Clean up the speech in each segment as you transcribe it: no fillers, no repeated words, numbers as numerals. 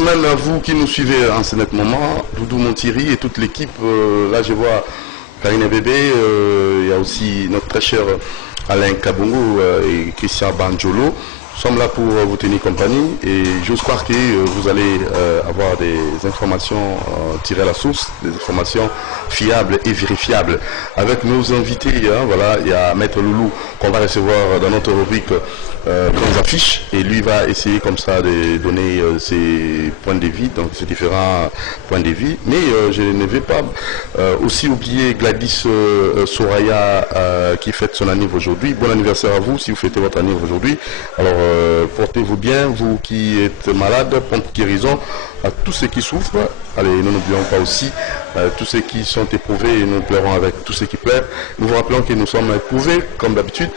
semaine à vous qui nous suivez en ce net moment, Doudou Montiri et toute l'équipe. Là, je vois Karine Bébé, il y a aussi notre très cher Alain Kabongo et Christian Banjolo. Nous sommes là pour vous tenir compagnie et j'ose croire que vous allez avoir des informations tirées à la source, des informations fiables et vérifiables. Avec nos invités, hein, voilà, il y a Maître Loulou qu'on va recevoir dans notre rubrique grandes affiches et lui va essayer comme ça de donner ses points de vie, donc ses différents points de vie. Mais je ne vais pas aussi oublier Gladys Soraya qui fête son anniversaire aujourd'hui. Bon anniversaire à vous si vous fêtez votre anniversaire aujourd'hui. Alors portez-vous bien, vous qui êtes malade, prompte guérison à tous ceux qui souffrent. Allez, nous n'oublions pas aussi tous ceux qui sont éprouvés et nous pleurons avec tous ceux qui pleurent. Nous vous rappelons que nous sommes éprouvés, comme d'habitude.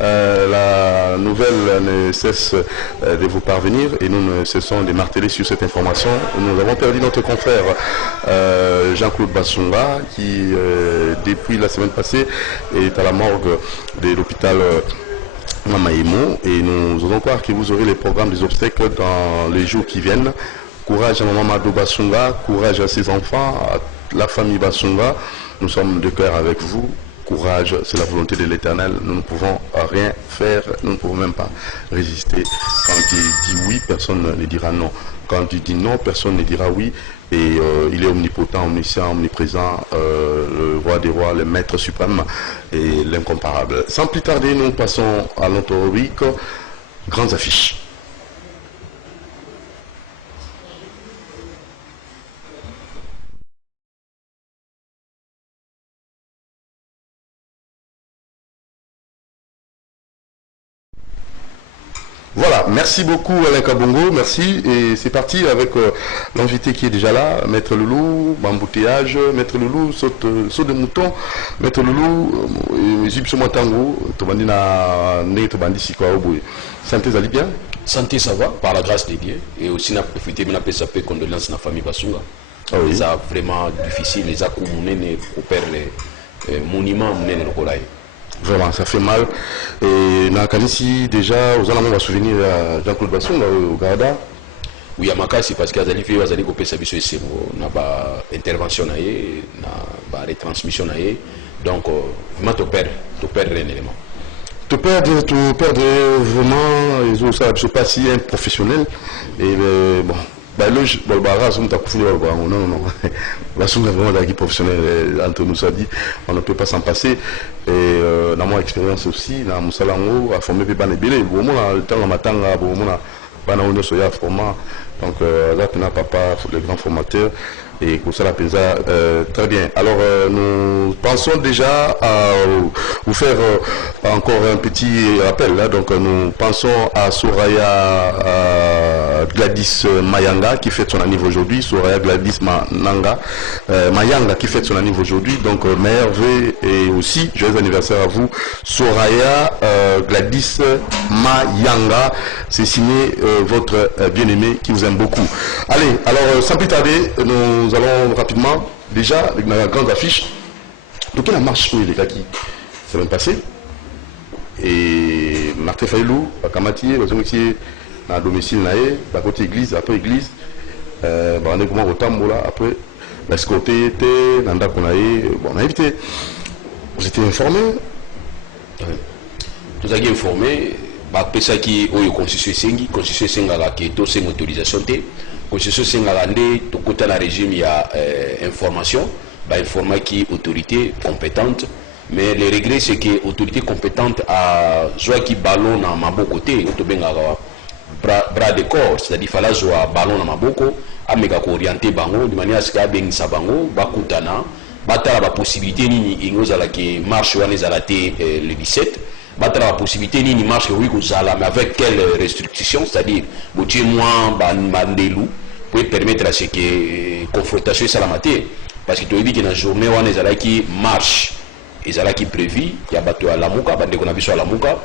La nouvelle ne cesse de vous parvenir et nous ne cessons de marteler sur cette information. Nous avons perdu notre confrère Jean-Claude Bassonga qui, depuis la semaine passée, est à la morgue de l'hôpital Mamaïmo et nous osons croire que vous aurez les programmes des obsèques dans les jours qui viennent. Courage à Maman Mado Bassonga, courage à ses enfants, à la famille Bassonga. Nous sommes de cœur avec vous. Courage, c'est la volonté de l'Éternel. Nous ne pouvons rien faire, nous ne pouvons même pas résister. Quand il dit oui, personne ne dira non. Quand il dit non, personne ne dira oui. Et il est omnipotent, omniscient, omniprésent, le roi des rois, le maître suprême et l'incomparable. Sans plus tarder, nous passons à notre rubrique grandes affiches. Voilà, merci beaucoup Alain Kabongo, merci. Et c'est parti avec l'invité qui est déjà là, Maître Loulou, embouteillage, Maître Loulou, saute de mouton, Maître Loulou, Egypte Motango, Tobandi na ne Tobandi Sikwa Oboye. Santé, ça allait bien? Santé, ça va, par la grâce de Dieu. Et aussi, on a profité de la condoléances de la famille Basunga. Ah oui. C'est vraiment difficile, les accoumulés pour perdre les monuments, les Rokolaï. Vraiment, ça fait mal. Et dans Kanisi, déjà, vous allez me souvenir à Jean-Claude Basson, au Garda. Oui, à Maka, c'est parce qu'ils allaient faire des interventions, on a intervention, on a retransmission. Donc, vraiment, tu perds un élément. Tu perds vraiment, je ne sais pas si un professionnel. Et bon. Non, la source vraiment d'acquis professionnel entre nous a dit, on ne peut pas s'en passer. Et dans mon expérience aussi, dans mon salon, à former Pépan et Bélé, au moment le temps à Matanga, au moment où soya format, donc là, tu n'as pas les grands formateurs. Et pour ça, la PESA, très bien. Alors, nous pensons déjà à vous faire encore un petit rappel. Là. Donc, nous pensons à Soraya Gladys Mayanga qui fête son anniversaire aujourd'hui. Soraya Gladys Mayanga qui fête son anniversaire aujourd'hui. Donc, merveille et aussi, joyeux anniversaire à vous. Soraya Gladys Mayanga. C'est signé votre bien-aimé qui vous aime beaucoup. Allez, alors, sans plus tarder, nous allons rapidement, déjà, avec la grande affiche. Donc, il y a la marche pour les gars qui s'est même passé. Et Martin Failou, à Kamati, à la domicile, à côté église, après église, on est comment au Tambola, après, l'escorté était, Nanda Konae, bon, on a invité. Vous étiez informés? Tout ça qui est informé, après ça qui est au constitution qui est aussi une autorisation. Constitution Sengalande, tout côté dans le régime, il y a information, information qui est autorité compétente. Mais le regret, c'est que l'autorité compétente a soit qui ballon à ma côté, bras de corps, c'est-à-dire qu'il fallait jouer ballon à ma boko, à orienter bango, de manière à ce qu'il y ait un bango, bakutana, batala la possibilité ni qui marche le 17. Battre la possibilité ni marche oui mais avec quelle restriction, c'est-à-dire boutier moins bandelou pour permettre à ce que confrontation soit la matière parce que tu as dit que dans la journée on est qui marche et ça qui prévu il y a battu à la muka bande qu'on a vu sur la muka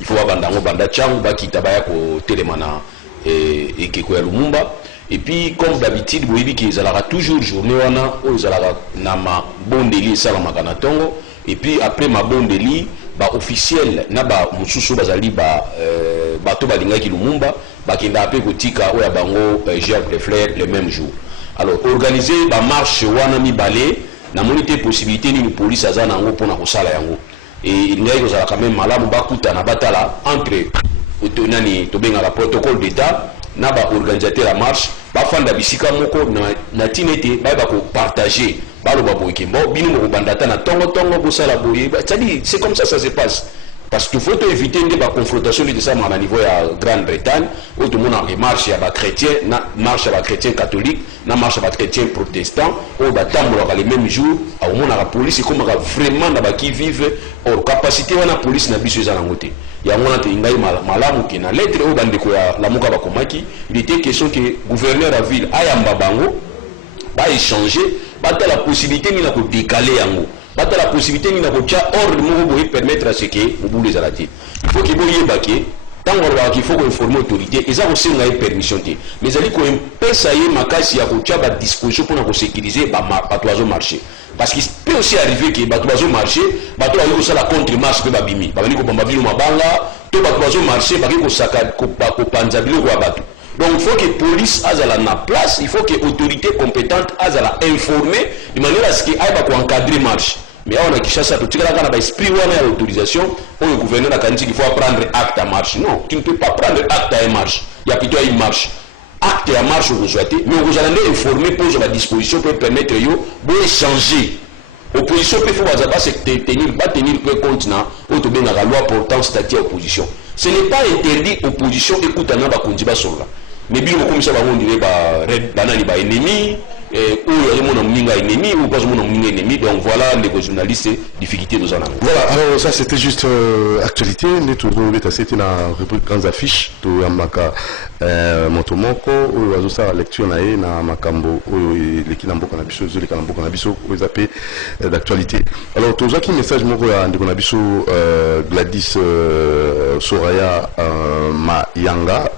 il faut abandango banda chang ba qui tabaya ko telemana et que quoi lumumba et puis comme d'habitude vous dit qu'ils allera toujours journée on a aux allera na ma bondeli ça la makana tongo et puis après ma bondeli ba officiel na ba mususu bazali ba bato balingaki Lumumba bakenda ape kotika oya bango Gerbe de Fleur le même jour. Alors organiser ba marche wana mibale na monité possibilité ni police aza nango pona kosala yango et ngai ko sala quand même malamu bakuta na batala entre nani to benga la protocole d'état na ba organisateur la marche ba fanda bisika moko na tinete ba ko partager balo ba boyke mbo binu mo bandata na tongo ko sala boye c'est comme ça se passe. Parce qu'il faut éviter des confrontations de ça à niveau de la Grande-Bretagne, où tout le monde a marche à chrétien, marche à chrétien catholique, marche à chrétien protestant, où les mêmes jours, au monde la police, comme vraiment qui vivent, or capacité de la police n'a pas besoin d'en côté. Il y a un moment où il y a une lettre où il était question que le gouverneur de la ville, Ayamba Bango, va échanger, va la possibilité de décaler en haut. La possibilité de ordre permettre à ce que vous les arrêtez. Il faut qu'il y ait tant qu'il faut informer l'autorité, et ça aussi on a une permission. Mais il faut que ça y ait une disposition pour sécuriser les oiseaux marché. Parce qu'il peut aussi arriver que les oiseaux marché, les oiseaux la contre-marche peut babimi. Parce que les oiseaux marché, donc il faut que la police ait la place, il faut que l'autorité compétente ait la informer de manière à ce qu'il y ait encadrer la marche. Mais on a qui chasse à tout l'esprit où on a l'autorisation, où le gouverneur a dit qu'il faut prendre acte à marche. Non, tu ne peux pas prendre acte à une marche. Il y a plutôt une marche. Acte à marche, vous souhaitez, mais vous allez informer pour la disposition pour permettre d'échanger. L'opposition peut tenir compte de la loi portant statut à opposition. Ce n'est pas interdit opposition écoute à Naba Kondiba Sola. Mais bien comme ça, on dirait que ennemi, ou mon ennemi, ou pas mon ennemi. Donc voilà les journalistes, difficultés nous en avons. Voilà, alors ça c'était juste actualité. Nous avons c'était une rubrique grandes affiches. Tout Amaka Motomoko, ou ça lecture nae na Makambo, ou les Kinambo Kanabiso, les Kanambo Kanabiso, ou les AP d'actualité. Alors tout ça qui message moko ya Ndikonabiso Gladys Soraya Mayanga.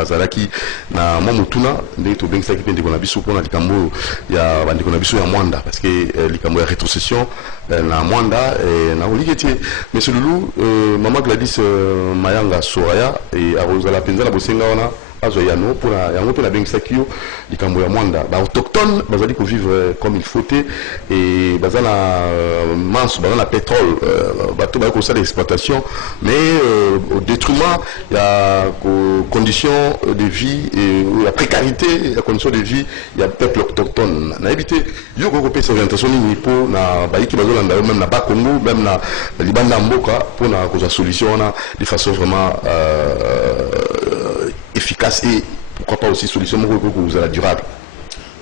Azalaki na mamutuna nde to bengisa ki pende kona biso pona likambo ya bandeko na biso ya Mwanda parce que likambo ya rétrocession na Mwanda na oliketi monsieur Lulu mama Gladys Mayanga Soraya et arozala penza la bosenga wana azo yano pour yango pe na bengisa ki yo likambo ya Mwanda ba autochtone bazali ko vivre comme il faut et bazana manso bazana pétrole bato ba ko ça d'exploitation mais au détriment il y a conditions de vie et la précarité, la condition de vie, il y a peuple autochtone. Na évité, yo ko pe orientation ni pour na baiki bazolanda même na Bakongo, même na Libanda Mboka pour na cause solution na de façon vraiment efficace et pourquoi pas aussi solution pour vous la durable.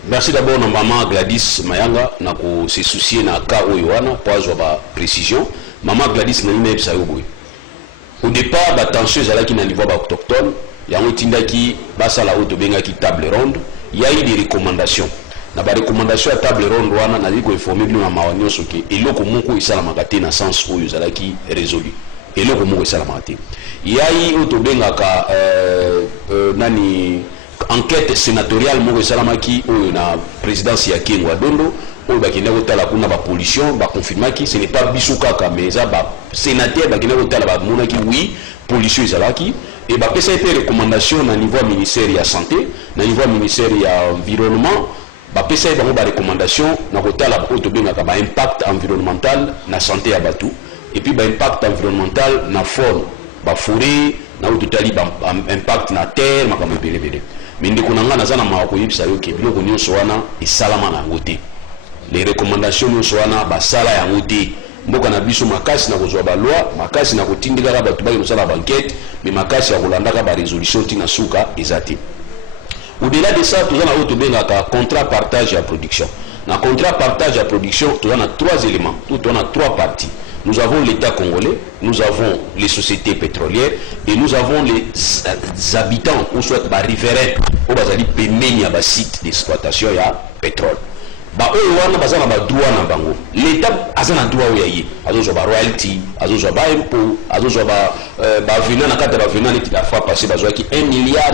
Merci d'abord na maman Gladys Mayanga na ko se soucier na ka oyoana pour avoir précision. Maman Gladys na ina ebisa yoboy. Au départ, la tension est à niveau autochtone. Il y a un table ronde. Il y a eu des recommandations. Dans les recommandations à table ronde, on a dit qu'il faut informer les gens que et l'eau moko est la magate dans sens où ils ont résolu. Et l'eau moko est la magate. Il y a eu nani enquête sénatoriale moko salamaki ou na présidence ya Kengwa Dondo. Ou bakine kotala kuna ba pollution ba confirmer que ce n'est pas bisukaka mais ça ba sénateur bakine kotala ba mona ki oui pollution ezalaki et ba pesa été recommandation na niveau ministère ya santé na niveau ministère ya environnement ba pesa ba recommandation na kotala ba to benga ba impact environnemental na santé ya batu et puis ba impact environnemental na faune ba forêt na totali ba impact na terre makambo belebele mais ndiko nanga na zana ma ko yibisa yo ke biloko nyonso wana esalama na ngote. Les recommandations nous sont na basala ya ngoti mboka na biso makasi na kozwa ba loi makasi na kotindika ka batu ba kosala banquette mais makasi ya kolandaka ba résolution tina suka ezati. Au-delà de ça, nous avons un contrat partage à production. Dans le contrat partage à production, nous avons trois éléments, nous avons trois parties. Nous avons l'État congolais, nous avons les sociétés pétrolières et nous avons les habitants ou soit les riverains où ils payent un site d'exploitation de pétrole. L'État a un droit où il y a des royalties, des impôts, des venants, qui a fait passer 1,5 milliard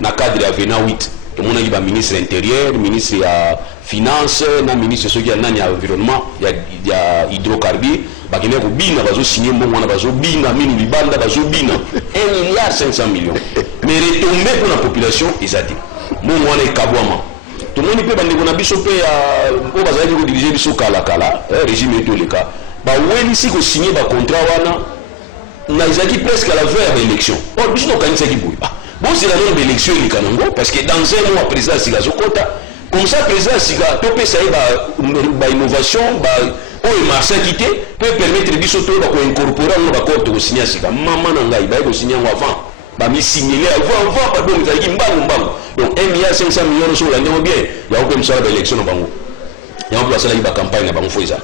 dans le cadre de 8. tout le monde a ministre intérieur, ministre ya finance, na ministre ceux qui a nani environnement, il y a hydrocarbures, bah qui n'est que bina bazo signer bon on a bazo bina mini libanda bazo bina 1 milliard 500 millions. Mais retombé pour la population ils a dit bon on est kabouama. Tout le monde peut bander qu'on a biso pe au bazali ko diriger biso kala régime et tout les cas. Bah ouais ici ko signer ba contrat wana na izaki presque à la veille de l'élection. Oh biso no kanisa ki boui. Bon c'est la même d'élection les Kanango parce que dans un mois président Siga Zokota comme ça président Siga topé ça ba innovation ba o marché quitté peut permettre biso to ba ko incorporer on ba ko to signer Siga maman na ngai ba ko signer avant ba mi signer avant ba donc ça qui mbangu donc 1 milliard 500 millions sur la bien ya ko comme ça l'élection na bango ya on place la ba campagne na bango fo ça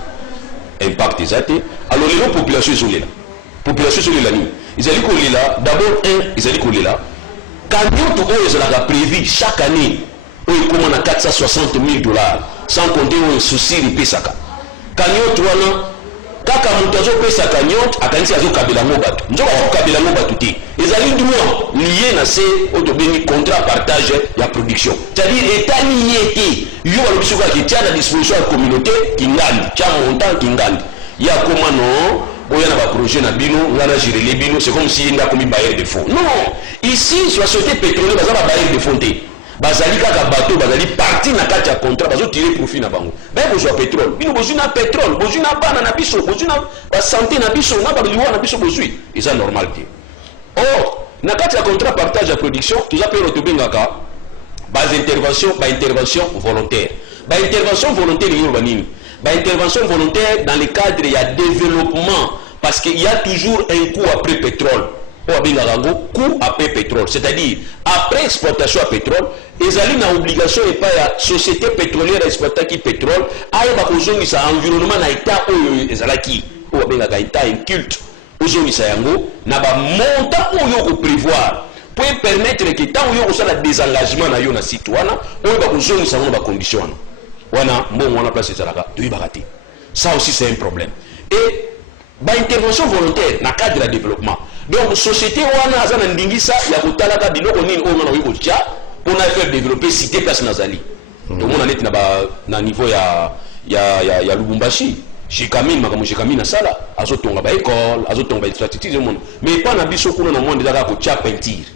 impact exacté alors les populations sont là population sont là ni ils allaient coller là d'abord ils allaient coller là camion tout est prévu chaque année il commande à 460 000 $, sans compter un souci de pesaka camion tout là kaka mutazo pesa camion akanisi azo kabela ngobatu njo ba kabela ngobatu ti ezali droit lié na c'est autobeni contrat partage ya production c'est-à-dire état lié ti yo ba bisuka ki tia à disposition de la communauté kingandi tia montant kingandi ya comment non oya na ba projet na bino ngana gérer les bino c'est comme si nda komi bailleur de fonds non ici sur la société pétrolière baza ba bailleur de fonds te bazali kaka bateau bazali parti na kati ya contrat bazo tirer profit na bango ba besoin pétrole bino besoin na pétrole besoin na bana na biso besoin na ba santé na biso na ba liwa na biso besoin c'est normal te or na kati ya contrat partage ya production tout appelle autobengaka intervention volontaire intervention volontaire ni urbanine intervention volontaire dans le cadre il y a développement parce qu'il y a toujours un coût après pétrole coût après pétrole c'est-à-dire après exploitation à pétrole ils ont une obligation et pas la société pétrolière exploitant qui pétrole aïba kozongi sa environnement na état oyo ezalaki o benga état inculte ozongi sa yango na ba montant oyo ko prévoir pour permettre que tant oyo ko sala désengagement na yo na site wana oyo ba kozongi sa ba condition wana mbongo wana place ezalaka toyibakati ça aussi c'est un problème et ba intervention volontaire na cadre de développement donc société wana azana ndingisa ya kotalaka biloko nini oyo na oyiko tia pour na faire développer cité place nazali donc on est na niveau ya Lubumbashi Shikamine makamu Shikamine na sala azotonga ba école azotonga ba infrastructure monde mais pas na biso kuna na monde ezaka ko tia peinture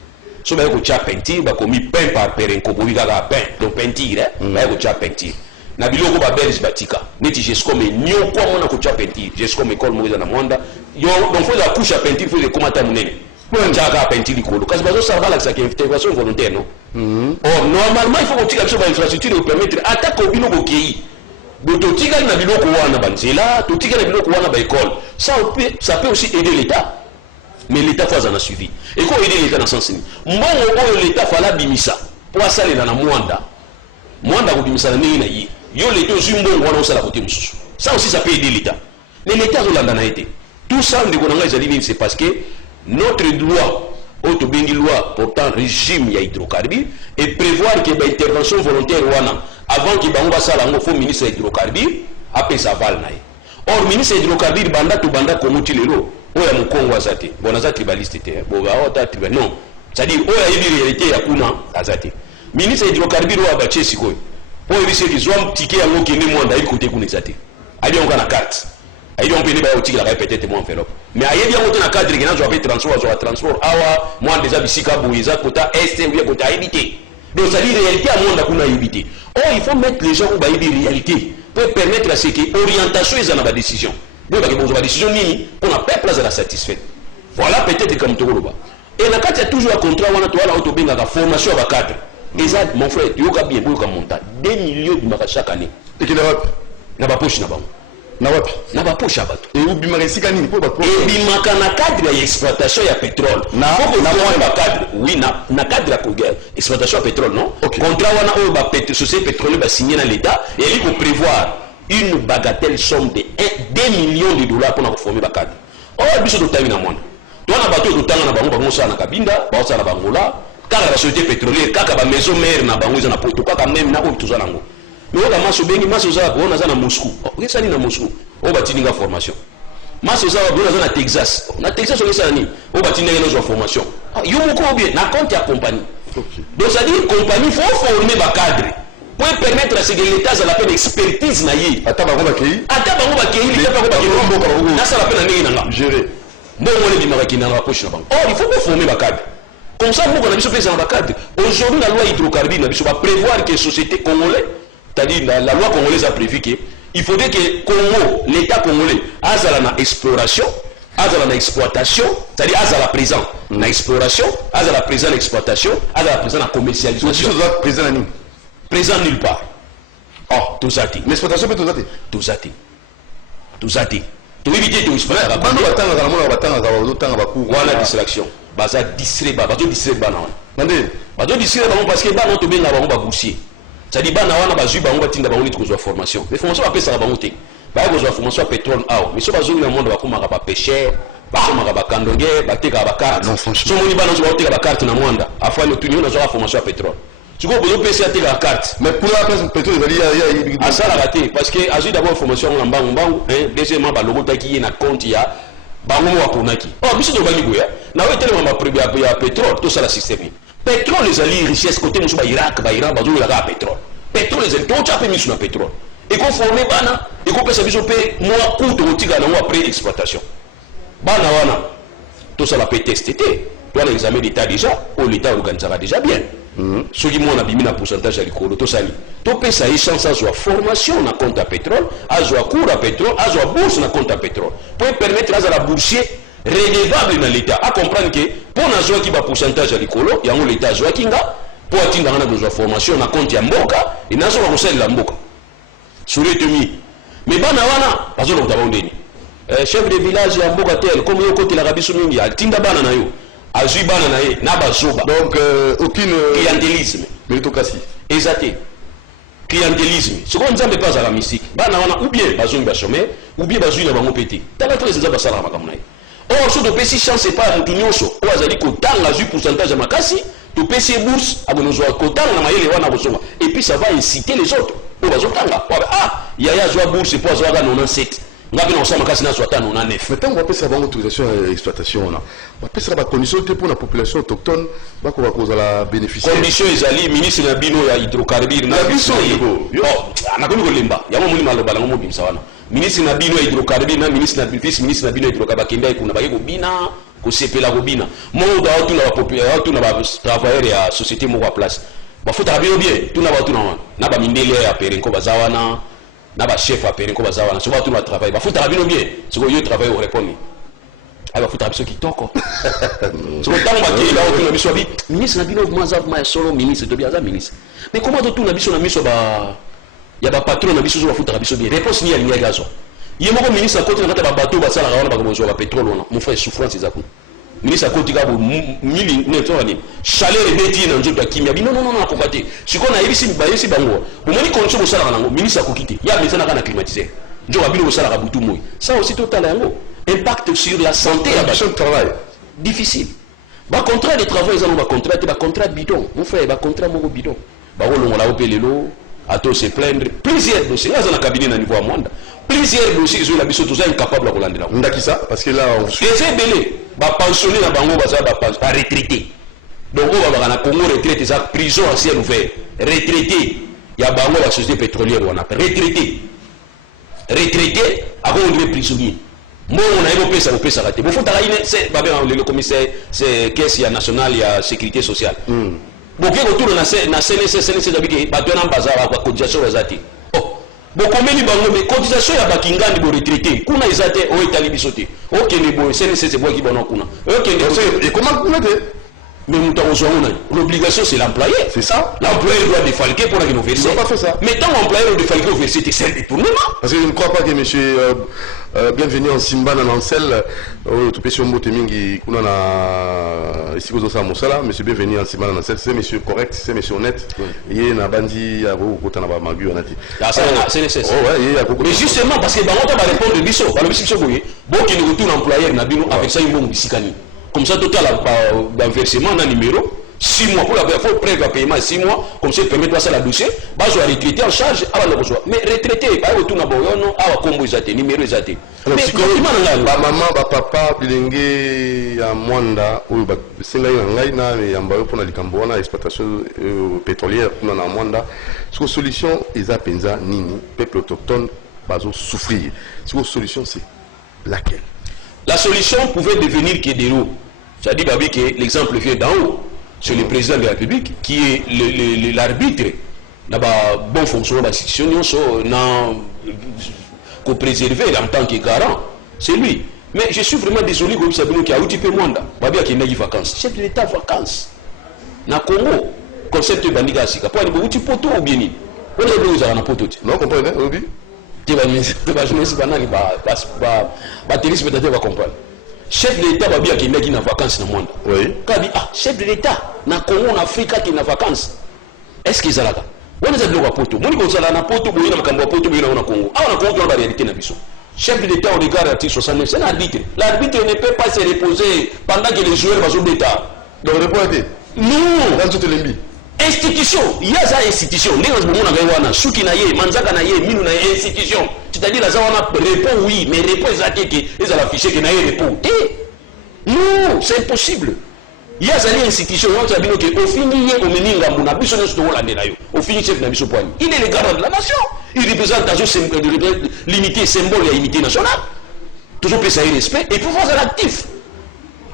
so ba ko tia peinture ba komi peint par perenko bo bika peint donc peinture ba ko tia peinture na biloko ba belge batika neti jescom nyo kwa mona ko tia peinture jescom école moza na mwanda yo donc faut la couche à peinture faut les commentaires munene pour njaka peinture ikolo kasi bazo savoir la intervention volontaire non or normalement il faut qu'on tire sur ba infrastructure pour permettre attaque au biloko kei bototika na biloko wana banzela totika na biloko wana ba école ça peut aussi aider l'état mais l'état faut en suivi et quoi aider l'état dans sens ni mbongo oyo l'état fala bimisa pour asalela na mwanda ko bimisa na nini na yi yo l'état zumbongo wana osala côté mususu ça aussi ça peut aider l'état mais l'état zolanda na été tout ça ndiko nanga ezali c'est parce que notre loi autobengi loi portant régime ya hydrocarbures et prévoir que ba intervention volontaire wana avant que bango basala ngo faut ministre hydrocarbures apesa val na ye or ministre hydrocarbures banda komuti lelo oya mukongo azate bona za tribaliste te boba ota tribal non c'est-à-dire oya yebi réalité ya kuna azate ministre hydrocarbures wa bache sikoyo po yebise ki zwam ticket yango kende mwanda ili kote kuna exate ali on kana carte ayi on peut ne ba otiki la peut-être mon enveloppe mais ayi bien on na cadre qui n'a pas transport awa moi déjà bisika boiza kota est ou kota éviter donc ça dit réalité à monde kuna éviter oh il faut mettre les gens où ba éviter réalité pour permettre à ce que orientation ils en a décision donc ba que décision nini pour na peuple la satisfait voilà peut-être comme tout là et na kati toujours un contrat wana to wala autobenga ka formation ba cadre déjà mon frère tu yoka bien boyo ka monta 2 millions de maka chaque année et qu'il na ba poche na ba na wapi na ba poche bato et ubimaka sika nini po ba et bimaka na cadre ya exploitation ya pétrole na ba cadre oui na cadre ya exploitation ya pétrole non okay. Contrat wana oyo ba société pétrolière ba signé na l'état et il faut prévoir une bagatelle somme de 2 millions de dollars pour na former ba cadre oh biso to tawi na mwana to na bato to tanga na bango sala na kabinda ba sala bangola kaka la société pétrolière kaka ba maison mère na bango za na poto kaka même na oyo tozana ngo mais on a maso bengi maso za ko na za na Moscou o sali na Moscou o batininga formation maso za ko na za na Texas on a Texas on sali ni o batininga na formation yo moko bien na compte ya compagnie Donc ça dit compagnie faut former ba cadre pour permettre à ce que l'état ça l'appelle expertise na yi ata bango bakei l'état bango bakei na ça l'appelle ndenge nanga gérer bon on est dimaka kina na poche na bango or il faut que former ba cadre comme ça nous on a biso pesa na ba cadre aujourd'hui la loi hydrocarbures na biso va prévoir que société congolaise c'est-à-dire la loi congolaise a prévu que il faudrait que Congo l'état congolais azala na exploration azala na exploitation, c'est-à-dire azala présent na exploration, azala présent na exploitation, azala présent na commercialisation. Présent nulle part. Oh, tout ça. L'exploitation peut tout ça. Tout ça. Tout ça. Tu veux éviter de exploiter. Voilà distraction. Baza distrait ba, bazo distrait ba na. Nande. Bazo distrait ba parce que ba non to benga ba boursier. C'est-à-dire ba na wana bazui ba ngba tinda ba ngoni ko formation. Les formations ba pesa ba ngote. Ba ko zo formation pétrole aw mais so bazongi na monde bakomaka ba pêcheur bakomaka ba kandonge bateka ba carte so moni bana zo bateka ba carte na mwanda afwa le tuni na zo formation pétrole tu ko bozo pesa teka ba carte mais pour la place pétrole il a ça la raté parce que azu d'abord formation na mbangu deuxièmement ba logo taki na compte ya bango wa ponaki oh biso to bangi boya na we tele ma prévu ya pétrole tout ça la système pétrole les alliés richesse côté musu ba Irak ba Iran bazo la pétrole pétrole les alliés to cha pe misu na pétrole et qu'on forme bana et qu'on peut s'aviser moi coût de tiga na après exploitation bana wana tout ça la peut tester toi l'examen d'état déjà ou l'état organisera déjà bien ceux qui m'ont abîmé na pourcentage à l'école tout ça to peut ça y chance à soit formation na compte à pétrole à soit cours à pétrole à soit bourse na compte à pétrole pour permettre à la boursier redevable dans l'état à comprendre que pour na soit qui va pourcentage à l'école il y a un l'état soit kinga pour atteindre na besoin formation na compte ya mboka et na soit recel la mboka sur les demi mais bana wana bazolo kutabondeni chef de village ya mboka tel comme yo côté la rabiso mingi atinda bana na yo azui bana na ye na bazoba donc aucune clientélisme méritocratie exacté clientélisme ce qu'on nzambe pas à la mystique bana wana ou bien bazongi ba chômeur ou bien bazui na bango pété tala très nzambe sala makamuna or so de pesi chance pas mutu nyonso o azali kotanga azui pourcentage ya makasi to pesi bourse abonozo kotanga na mayele wana bosoma et puis ça va inciter les autres bazotanga yaya zwa bourse po azwaka 97 ngapi na osama kasi na zwa 99 mais tant on va pesa bango autorisation et exploitation on va pesa ba condition pour la population autochtone bako bakoza la bénéficier condition ezali ministre na bino ya hydrocarbures na biso na komi kolemba yango moni maloba lango mobimisa wana ministre na bino ya hydrocarbures na ministre na vice ministre na bino ya hydrocarbures bakende kuna bake kobina kosepela kobina modo aotuna ba population aotuna ba travailleurs ya société moko ya place bafutaka bino bien tuna batuna wana na bamindele ya perenko baza wana na bachef ya perenko baza wana so batuna batravaille bafutaka bino bien sikoyo yo travaille oreponi ay bafutaka biso kitoko sikoyo ntango bakei baotuna biso abi ministre na bino mwaza ma solo ministre tobi aza ministre mais comment totuna biso na miso ya bapatron na biso so bafutaka biso bien réponse ni alingaki azwa ye moko ministre akoti na kati ya babato basalaka wana bakobozwa bapetrole wana mon frère souffrance eza kuna ministre akotika bo mili neto ani chaleur ebeti na nzoto ya kimia bino non akoka te siko na yebisi bayesi bango bomoni condition bosala nango ministre akokite ya metana kana climatiseur njoka bino bosala ka butu moyi ça aussi total yango impact sur la santé ya bachon de travail difficile ba contrat de travail ezalo ba contrat te ba contrat bidon mon frère ba contrat moko bidon ba kolongola opelelo ato se plaindre plusieurs dossiers là dans cabinet na niveau à monde plusieurs dossiers sur la biso tous incapable à kolandela ndaki ça parce que là on c'est belé ba pensionné na bango baza ba retraité donc on va na Congo retraité ça prison à ciel ouvert retraité ya bango la société pétrolière wana retraité à cause de prisonnier moi on a eu pesa ko pesa raté bon faut ta ine c'est ba le commissaire c'est caisse ya national ya sécurité sociale bon que retour na CNSS d'habiter ba dona bazar ba cotisation bazati bokomeli bango mais cotisation ya bakingani bo retraité kuna ezate o etali bisote okende bo CNSS bo ki bona kuna okende et comment vous mettez mais nous t'avons l'obligation c'est l'employé c'est ça l'employé doit défalquer pour qu'il nous verse il n'a pas fait ça mais tant l'employé doit défalquer au verser c'est le détournement parce que je ne crois pas que monsieur bienvenue en Simba na Nancel tout péché mbote mingi kuna na ici kozo sa mosala monsieur bienvenue en Simba na Nancel c'est monsieur correct c'est monsieur honnête yé na bandi ya ko kota na ba magu onati c'est nécessaire ouais yé ya ko mais justement parce que bango ta ba répondre biso ba lobi biso boye bon qui nous retourne employeur na bino avec ça ils vont bisikani comme ça total versement na numéro 6 mois. Pour la faut prévu à paiement 6 mois, comme ça, permet de ça la dossier. Bah, je vais retraiter en charge avant le besoin. Mais retraité, pas autour d'un boyon, à la combo zate, numéro zate. Mais psychologiquement, ba maman, ba papa, bilenge ya mwanda, ou ba singa ngai na yamba pour na likambo na exploitation pétrolière pour na mwanda. Sur solution, isa penza nini, peuple autochtone bazo souffrir. Sur solution, c'est laquelle? La solution pouvait devenir Kédéro. C'est-à-dire que l'exemple vient d'en haut. C'est le président de la République qui est l'arbitre. N'a pas bon fonctionnement de l'institution, qu'on préserve en tant que garant. C'est lui. Mais je suis vraiment désolé comme ça, qu'il y a un petit peu moins. Babia qui n'a pas de vacances. Chef de l'État vacances. Na Congo, concept bandiga sika. Pour aller au petit poteau ou bien. On est venu à un poteau. Non, comprenez, Obi? Tu vas jeunesse banani ba tennis peut-être va comprendre. Chef de l'État babia qui n'a pas de vacances dans le monde. Oui. Quand dit chef de l'État na Congo en Afrique qui n'a vacances. Est-ce qu'ils allaient là? On est allé au poteau. Moi je suis allé na poteau, boy na makambo poteau boy na Congo. Ah on a Congo dans la réalité na biso. Chef de l'État au regard de l'article 69, c'est l'arbitre. L'arbitre ne peut pas se reposer pendant que les joueurs vont d'État. Donc répondez. Non. Dans toute l'embi. Institution, il y a ça institution. Les gens qui ont Souki naye, Manzaka naye, Minou naye institution. C'est-à-dire là ça on a répond oui, mais répond exactement que ils ont affiché que naye répond. Non, c'est impossible. Il y a ça institution, on a dit que au fini au meninga mona biso ne sto la nayo. Au fini chef na biso poani. Il est le garant de la nation. Il représente l'unité symbole de l'unité nationale. Toujours plus ça respect et pouvoir actif.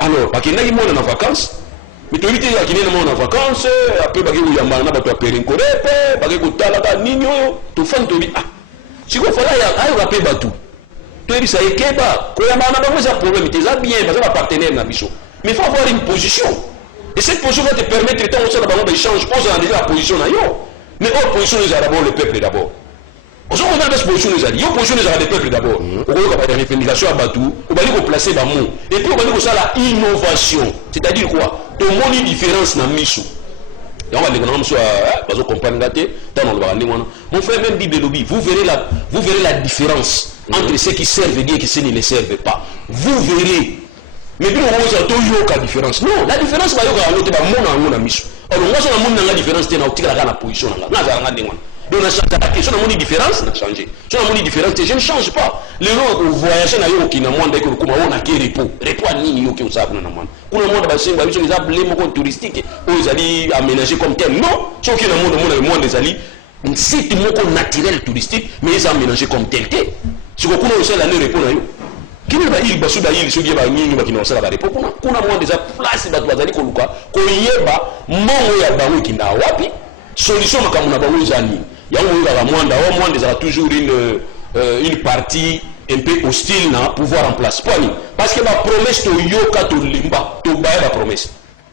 Alors, parce qu'il y a des gens en vacances. Mais tu as dit qu'il y a des gens en vacances, après il y a des gens en vacances, il y a des gens en vacances, si vous faites ça, il y a des gens tu as dit ça, il y a des problème, tu as bien, parce que partenaire mais il faut avoir une position. Et cette position va te permettre de faire des échanges. On a déjà la position. Mais la position, c'est d'abord le peuple d'abord. On a la position, il y a la position des peuples d'abord. On a la revendication à Batou, on va placer dans le monde. Et puis on va dire ça la innovation. C'est-à-dire quoi? Tout le monde a une différence dans le Michou. Et on va dire que vous comprenez, mon frère même dit Belobi, vous verrez la différence entre ceux qui servent et ceux qui ne servent pas. Vous verrez. Mais puis on va la différence. Non, la différence va y avoir un Michou. Alors moi, je la différence de la position. Donc, on a changé. Si on a une différence, on a changé. Si on a une différence, je ne change pas. Les gens qui voyagent dans le monde, on a qui repos. Repos à nini qui ont ça dans le monde. Pour le monde, ils ont les mots touristiques. Ils ont aménagé comme tel. Non, ceux qui ont le monde, ils ont un site naturel touristique, mais ils ont aménagé comme tel. Si vous avez l'année repos, qui ne va il basu d'ailleurs ceux qui va venir qui n'ont pas la repos. Kuna monde des places d'Adouazali Koluka, Koyeba, Mongo ya Baou qui n'a wapi. Solution makamuna Baou Zani. Il y a toujours une partie un peu hostile pour pouvoir en place. Parce que la promesse de Yoka to Limba, to Baye la promesse.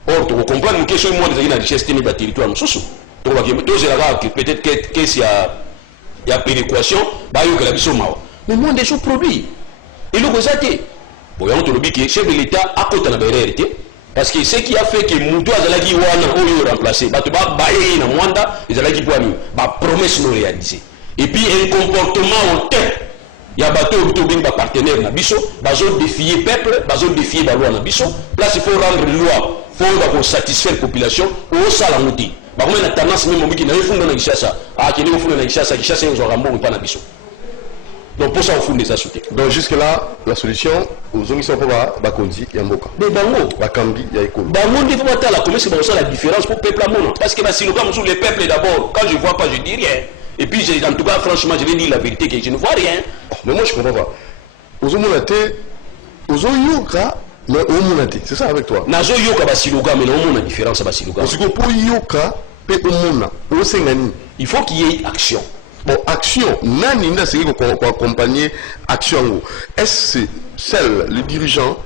Or, tu comprends une question de la richesse de la territoire. Peut-être qu'il y a péréquation, mais moi, des choses produits. Et le Gozate, on te dit que le chef de l'État a côté de la réalité. Parce que ce qui a fait que Moutou Azalagi Wana remplacé, bah tu vas bailler na Mwanda, Azalagi Pouani, bah promesse non réalisée. Et puis un comportement au tête. Il y a bateau bien ba partenaire na biso, bah zone défier peuple, bah zone défier ba loi na biso. Place il faut rendre loi, faut satisfaire la population au salamouti. Bah on a tendance même au qui n'a fondé na Kishasa, ah qui n'est fondé na Kishasa ils ont rambo pas na biso. Donc pour ça on fout des associés. Donc jusque là la solution aux hommes qui sont pas Bakondi Yamboka. Mais bango Bakambi ya Ekolo. Bango il faut voir la comment c'est ça la différence pour peuple à mon. Parce que si le comme sur les peuples d'abord, quand je vois pas je dis rien. Et puis en tout cas franchement je vais dire la vérité que je ne vois rien. Mais moi je comprends pas. Aux hommes aux yoka mais au monate, c'est ça avec toi. Nazo yoka basiloga mais non la différence basiloga. Parce que pour yoka pe au mona, au sengani, il faut qu'il y ait action. Bon, action, nani n'a série pour accompagner action. Est-ce celle, le dirigeant,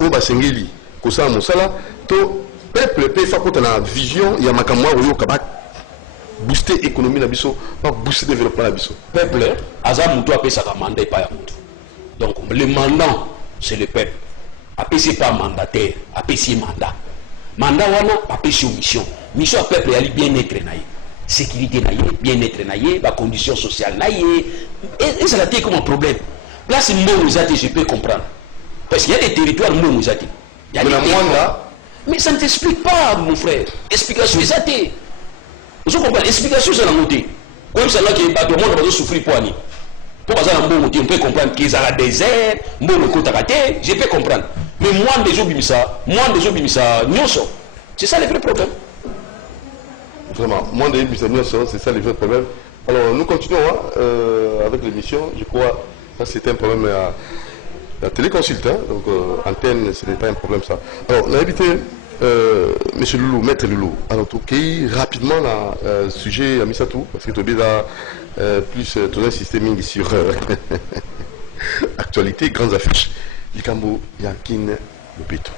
au Basengeli, Kosa Moussala, to peuple peut faire pour la vision, il y a Makamwa ou Yokabat, booster l'économie na biso, pas booster le développement na biso. Peuple, Azam doit payer sa mandat pas Yamutu. Donc, le mandat, c'est le peuple. Après, c'est pas mandataire, après, c'est mandat. Mandat, après, c'est mission. Mission, peuple, il y a bien-être. Sécurité bien-être conditions sociales et ça a été comme un problème. Là c'est je peux comprendre parce qu'il y a des territoires il y a des Mais ça ne t'explique pas, mon frère. Explication, c'est ça. Vous comprenez? Explication, c'est la montée. Comme ça, là, qui est tout le monde va souffrir pour Annie. Pour passer dans bon on peut comprendre qu'ils ont un désert, bon côté raté, je peux comprendre. Mais moi, des obimisa, c'est ça le vrai problème. Vraiment, moins de c'est ça le vrai problème. Alors, nous continuons avec l'émission. Je crois que ça c'était un problème à la téléconsulte. Donc, antenne, ce n'est pas un problème ça. Alors, on a invité M. Loulou, Maître Loulou. Alors, qui rapidement le sujet à Misatou, parce que tu as plus tout un système sur actualité, grandes affiches. Likambo, Yakin, Lopeto.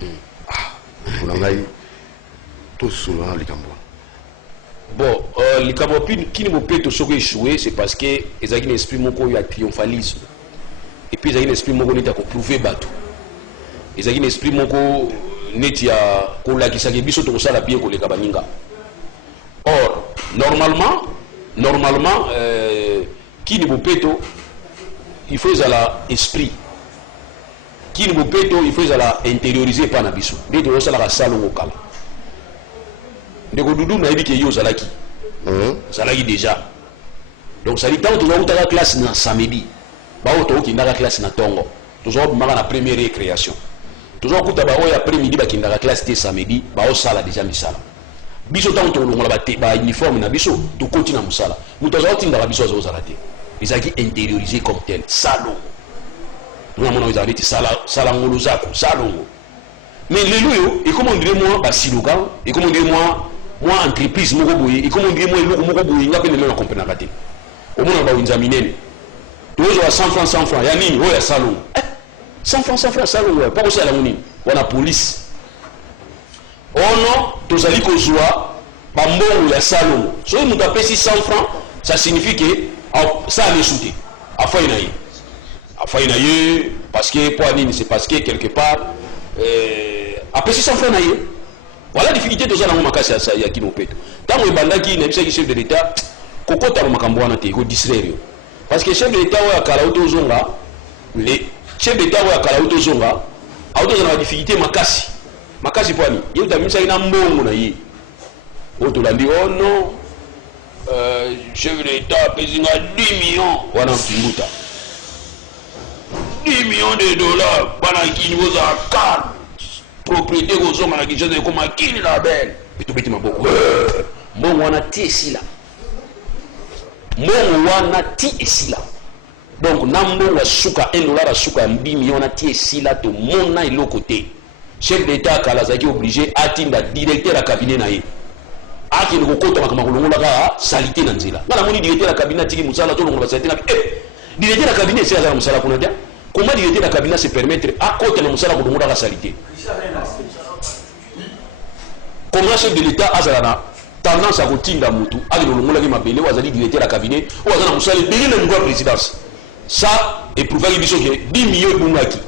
On en a tout sous Likambo. Bon, Likambo, qui ne peut pas échouer, c'est parce que ils ont un esprit qui a triomphalisme. Et puis ils ont un esprit qui a prouvé bateau. Ils ont un esprit qui a prouvé. Or, normalement, qui ne peut pas, il faut l'esprit. Qui ne peut pas, il faut l'intérioriser par Nabiso. Dès que ça la salle au kala. Dès que Doudou n'a dit que yo zalaki. Zalaki déjà. Donc ça dit tant que tu vas la classe na samedi. Ba auto qui na la classe na tongo. Tu vas mara na première récréation. Tu vas kuta ba oya après-midi ba kinda la classe te samedi, ba o sala déjà misala. Biso tant que tu longola ba uniforme na biso, tu continue na musala. Muto za otinda ba biso za ozalate. Ils intériorisé comme tel. Salon. Nous avons dit salon salon. Mais les loups, et comment dire moi, basilogan, et comment dire moi entreprise, et comment dire moi, il n'y a pas de même compagnie. Au moins, on va examiner. Tous les 100 francs, il y a ni, il y a salon. 100 francs, salon, pas aussi à la moni. On a police. Oh non, tous les gens qui jouent, il y a salon. Si nous avons 100 francs, ça signifie que ça a les souté. Afin parce que c'est parce que quelque part après 600 francs voilà la difficulté de ça dans makasi ça ya kino peto tango ebandaki na bisa chef de l'état kokota makambo wana te ko distraire parce que chef de l'état wa kala auto zonga les chef d'état wa kala auto zonga auto na difficulté makasi poani yo tamisa ina mbongo na ye auto landi oh non chef de l'état pesinga 10 millions wana mtimbuta 10 millions de dollars bana kini boza carte propriété kozonga na kicheza koma kini la belle bitubiti maboko mbongo wana ti esila mbongo wana ti esila donc na mbongo asuka $1 asuka 10 millions na ti esila to mona eloko te chef d'état kala zaki obligé atinda directeur ya cabinet na ye akini kokota makama kolongola ka salité na nzela ngala moni directeur ya cabinet tiki musala to longola salité na directeur ya cabinet c'est azala musala kuna dia. Comment directeur de la cabinet se permettre à côté de Moussala pour la salité? Comment chef de l'État a tendance à retirer la moutou, à le monde qui m'a appelé, ou à dire directeur de la cabinet, ou à Moussala, payer le nouveau présidence. Ça est prouvé qu'il y a 10 millions de Mounaki.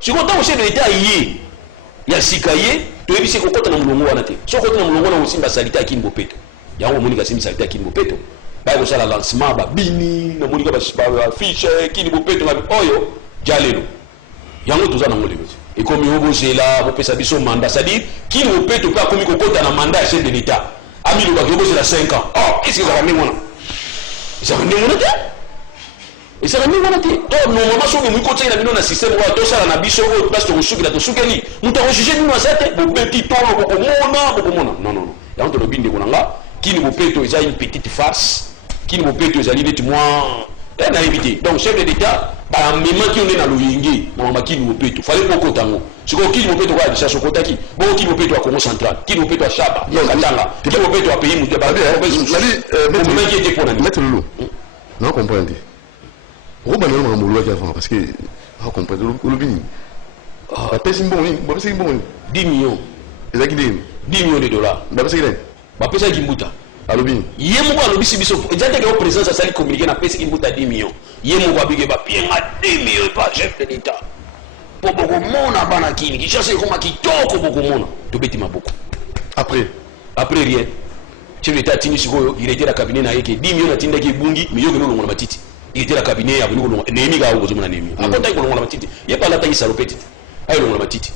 Si quand le chef de l'État y a Sikaye, tu es dit que quand on a mon wanate. Si quand on a mon wanate aussi, la salité à Kinbopeto. Il y a un moment où il y a salité à Kinbopeto. Bah, il y a le lancement, bini, le monde qui va afficher, Kinbopeto, oyo. Jalelo yango toza na ngole et comme yo bozela bopesa biso mandat c'est-à-dire qui ne peut pas comme kokota na mandat chef de l'état ami lo ba yo bozela 5 ans oh est-ce que ça va mona ça va mona te et ça va mona te to normalement so mu ko tsela bino na système wa to sala na biso o parce que osuki la to sukeli muto ko juger bino asate bo beti to bo mona non yango to lobinde konanga qui ne peut to eza une petite farce qui ne peut to eza libeti moi na éviter donc chef de l'état ba mema ki on est na loyingi na maki ni mopeto fallait pas kotango siko ki ni mopeto kwa disha sokotaki bon ki mopeto à Congo central ki mopeto à Chaba yo katanga ki mopeto à pays muté ba mettre Loulou non comprendre roba na mo lo ya parce que on comprendre le bini ah pesi mboni ba pesi mboni 10 millions ezaki 10 millions de dollars ba pesi ki ba pesa ki mbuta alobi yemo kwa lobi sibiso déjà que le président ça sali communiquer na pesa ki mbuta 10 millions yemo kwa bige ba pienga 10 millions par chef de l'état pour beaucoup mona bana kini qui cherche comme kitoko beaucoup mona to beti maboko après rien chef de l'état tini siko il était la cabinet na yeke 10 millions atinda ki bungi miyo kelo longola matiti il était la cabinet ya bulu longola nemi ga ugo zomona nemi akota ko longola matiti ye pa la tangi salopeti ay longola matiti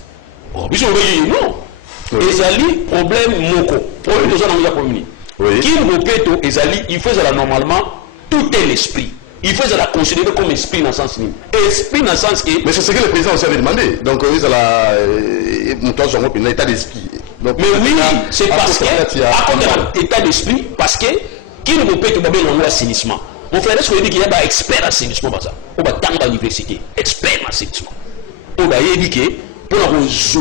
Oh, non. Ezali problème moko. Problème de ça problème. Qui Mopeto Ezali, il faut ça normalement tout est l'esprit. Il faut la considérer comme esprit dans le sens ni. Esprit dans le sens que. Mais c'est ce que le président aussi avait demandé. Donc ils ont un état d'esprit. Mais oui, c'est parce que à côté de l'état d'esprit, parce que qui Mopeto babé dans l'assainissement. Mon frère, est-ce que dit qu'il y a un expert en assainissement par ça? On va tant à l'université, expert en assainissement. On va dire que pour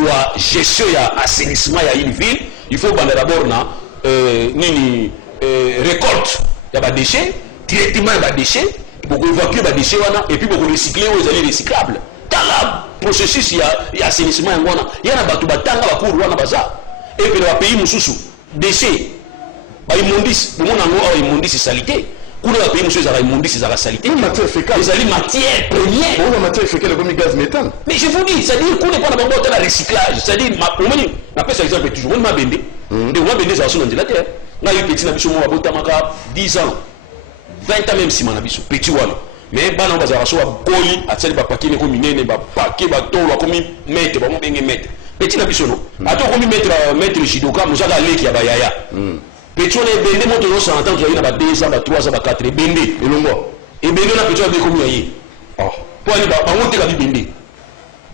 la gestion de l'assainissement de une ville, il faut d'abord une récolte de déchets, directement de déchets, pour évacuer les déchets et puis pour recycler aux recyclables. Dans le processus, il y a assainissement, il y a un bateau pour et puis dans le pays, déchets, immondices, pour moi, immondices et salité. Pour le pays, monsieur, ils immondices, ils salité. Une matière fécale. Ils ont matière première. Pour la matière fécale, comme le gaz méthane. Mais je vous dis, c'est-à-dire qu'on n'est pas dans le recyclage. C'est-à-dire, on appelle ça exemple toujours. On m'a bendé. On m'a bendé, ça a la terre. On a eu petit nabiso, on a boté 10 ans, 20 ans même si on a biso, petit one. Mais bah non, bazar so boli, ateli ba paquet ne comme ne ba paquet ba tolo comme mettre, ba mo benge mettre. Petit nabiso no. Ato comme mettre shidoka, mo sala leki ya ba yaya. Petit on est bendé moto no 100 ans, tu as 2 ans, 3 ans, 4 bendé. Et longo. Et bendé na petit on be comme yayi. Oh. Pour aller ba monter ka bendé.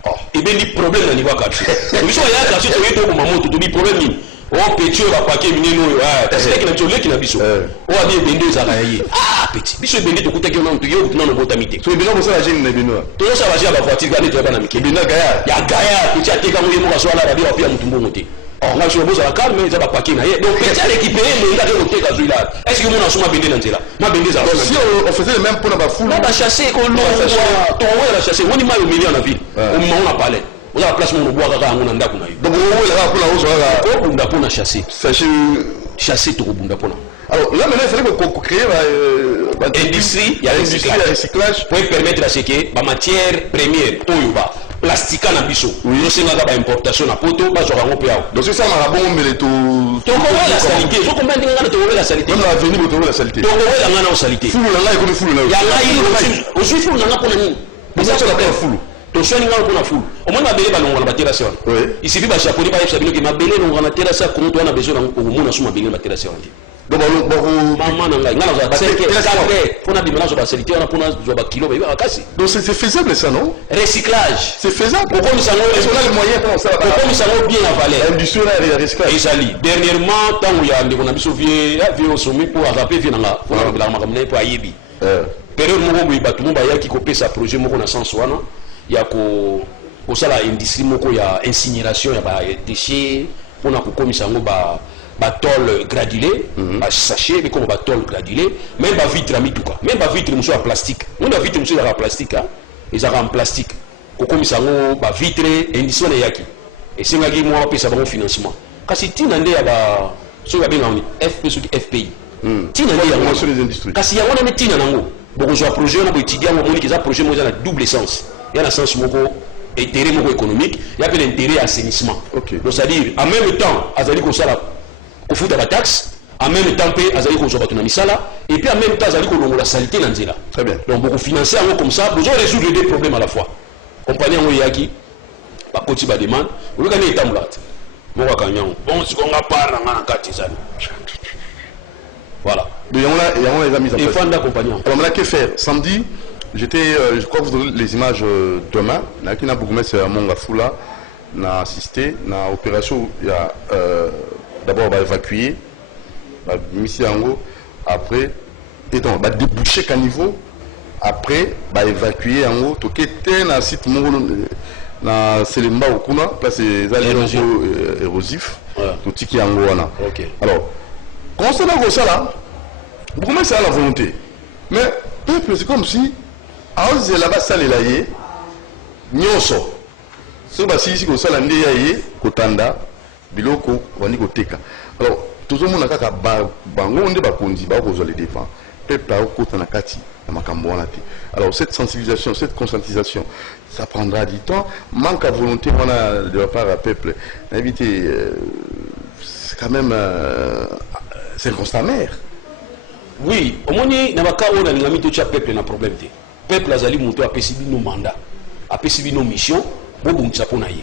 Oh. Et bendé problème na niveau ka. Biso ya ka so to ko mamoto to bi problème ni. Oh petit va paquet mineno parce que na toleki na biso o a bien bende za kaye petit biso bende to kutaki na mtu yo na no botamite so bino ko sala jeni na bino to so va jaba voiture gane to bana mike bino gaya ya gaya petit ateka mo yemo so ala radio pia mtu mbongo te oh nga so boza la calme za ba paquet na ye donc petit a récupérer le ngaka ko teka zuila est-ce que mon asuma bende na nzela ma bende za si on faisait le même pour na ba foule na ba chasser ko lo to wa la chasser woni ma yo million na ville o ma on a parlé vous avez la place mon bois kaka ngona ndako na yo donc on va pour la hausse ko bunda pona chasser chasser to bunda pona alors là maintenant il fallait qu'on crée industrie il y a recyclage pour permettre à ce que ba matière première oyoba plastique na biso no senga ka ba importation na poto ba zo rango pia donc c'est ça ma bon mais to la salité zo combien ngana to la salité même la avenue to la salité to la ngana o salité fulu na là comme fulu na ya là o suis fulu na pona ni mais ça la fulu to swani ngalo kuna full au moins mabele balonga na batera sewa il suffit ba chapoli ba yebsa bino ke mabele no ngana tera sa ko to na besoin na ko mona suma bele batera sewa donc maman na ngala za baseke kale pona bimana zo baselité on pona zo ba kilo ba kasi donc c'est faisable ça non recyclage c'est faisable pourquoi nous avons est-ce qu'on a les moyens pour ça pourquoi nous avons bien la valeur l'industrie et le recyclage ezali dernièrement tant ya ndeko na biso vie au sommet pour rappeler vinanga pour la makamne pour ayebi période moko boy batu mo ba yaki ko pesa projet moko na sens wana ya ko sala industrie moko ya incinération ya ba déchets pona ko komisa ngo ba tôle gradulé ba sachet mais comme ba tôle gradulé même ba vitre mituka même ba vitre muso ya plastique on a vitre muso ya plastique hein ils en plastique ko komisa ngo ba vitre industrie na yaki et singa gi mo pesa ba financement kasi tina nde ya ba so ba benga ni FP so FPI tina nde ya ngo sur les industries kasi ya wana tina nango boko zo projet na bo étudiant mo moni ki za projet mo za na double sens. Il y a un sens intérêt économique, il y a un intérêt assainissement. Okay. Donc c'est-à-dire, en même temps, Azali Kosala, au foot de la taxe, en même temps, Azali Kosala, et puis en même temps, Azali Kosala, la saleté dans. Très bien. Donc beaucoup financer comme ça, besoin de résoudre les deux problèmes à la fois. Compagnie en Oyaki, par côté de demande, vous regardez les tambours. Bon, si on a pas voilà. Mais on a les amis en place. Et fan d'accompagnant. Alors on a que faire samedi. J'étais, je crois que vous aurez les images demain. Là, qui n'a beaucoup mis à Mongafula, n'a assisté, n'a opération. Il y a d'abord va évacuer, va misser en haut, après, et donc va déboucher qu'à niveau, après va évacuer en haut. Tout qui était dans site na Selemba ou Kuna, parce que c'est érosif, tout qui est en haut là. Alors, quand on a ça là, beaucoup mais c'est à la volonté. Mais peuple, c'est comme si aoze là-bas sale la ye nyonso so ba sisi ko sala nde ye kotanda biloko wani koteka alors toujours mona kaka bango nde bakonzi ba ko zo les défend peuple a kota na kati na makambo wana te alors cette sensibilisation cette conscientisation ça prendra du temps manque à volonté wana de la part du peuple éviter c'est quand même c'est un constat amer oui au moni na bakao na ngami to cha peuple na problème te peuple azali moto apesi bino mandat apesi bino mission bobungisa pona ye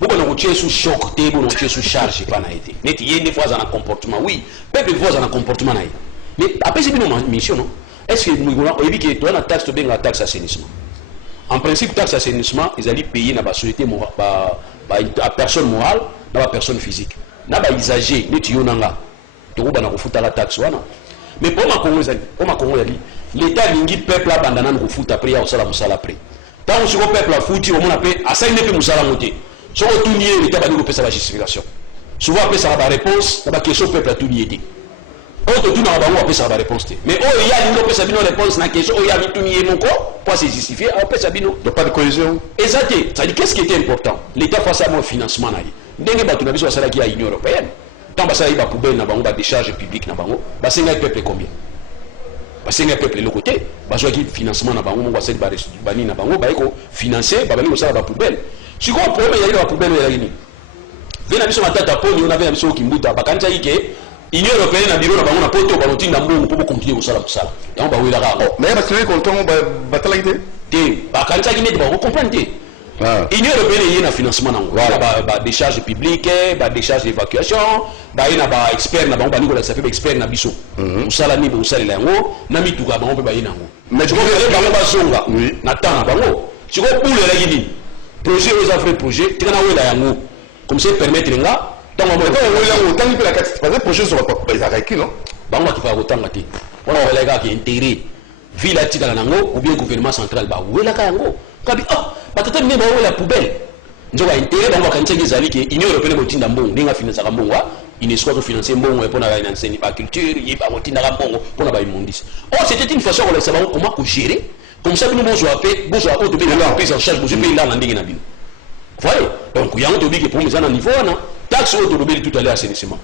bobona tu sous choc, tu es sous charge, pas naïté. Mais il y a des fois un comportement, oui, peuple fois un comportement naïté. Mais après, c'est une mission, non? Est-ce que nous avons dit que tu as une taxe, tu as une taxe assainissement? En principe, taxe assainissement, ils allaient payer dans la société morale, à personne morale, dans la personne physique. Dans la usager, nous tu as tu as la taxe. Mais pour ma Congo, l'État lingi peuple a bandana de foot après, il y a aussi la moussala après. Tant que le peuple a foutu, on a appelé à 5 n'est plus moussala monté. Si on tourne, l'État va nous faire sa justification. Souvent, après, ça va la réponse, la question peuple a tout nié. On te tourne en bas, on peut savoir la réponse. Mais oh, il y a une réponse dans la question, il y a tout nié mon corps, pour se justifier, on peut savoir. Donc pas de cohésion. Exactement. Ça dit qu'est-ce qui était important? L'État face à mon financement. Dès que tu as vu ça, c'est à l'Union européenne. Tant que ça y a poubelle, na bango, ba décharge publique na bango, ba c'est un peuple combien? Ba c'est un peuple de l'autre côté, ba soit qui financement na bango, ba c'est bani na bango, ba eko financer, ba bani au ça ba poubelle. Si quoi problème il y a la poubelle il y a ni. Vena biso matata poni on avait biso kimbuta, ba kancha yike Union européenne na biro na bango na poto ba routine na mbongo pour continuer au sala musala. Donc ba wela ka. Mais parce que content ba talagité. Té, ba kancha ki net ba comprendre. L'Union européenne il y a un financement ba décharge publique, ba décharge d'évacuation, ba ina ba expert na bango ba ça fait expert na biso. Musala ni ba usala lango, na mituka bango ba ina ngo. Mais tu vois bango ba songa. Na tana bango. Tu vois pour le lagini. Projet aux affaires projet, tu kana wela yango. Comme ça permettre nga tant on wela tant que la carte parce que projet sur pas ils arrêtent non. Bango qui fa autant ngati. On wela ga qui intérêt. Villa tika nango ou bien gouvernement central ba wela ka yango. Kabi batata mine ba la poubelle njoka intérêt bango kanisa ngizali ke Union européenne botinda mbongo ninga financer ka mbongo UNESCO ko financer mbongo pour na enseigner ba culture yi ba botinda ka mbongo pour na ba immondis. C'était une façon de savoir comment gérer comme ça nous besoin auto bien la prise en charge besoin payer là ndenge na bino. Voyez donc il y a un tobi que pour mes niveau na taxe auto tout à l'heure assainissement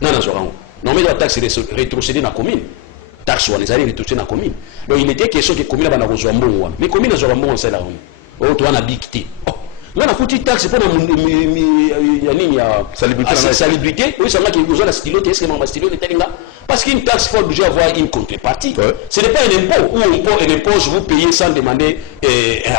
nana zorango non mais la taxe rétrocéder na commune taxe on les allait rétrocéder na commune donc il était question que commune ba na kozwa mbongo mais commune zo mbongo ça là oh toi na bikité oh là na foutu taxe pour ya nini ya salubrité oui ça là qui besoin la stylo est-ce que ma stylo est là parce qu'une taxe faut déjà avoir une contrepartie ce n'est pas un impôt ou un impôt je vous payez sans demander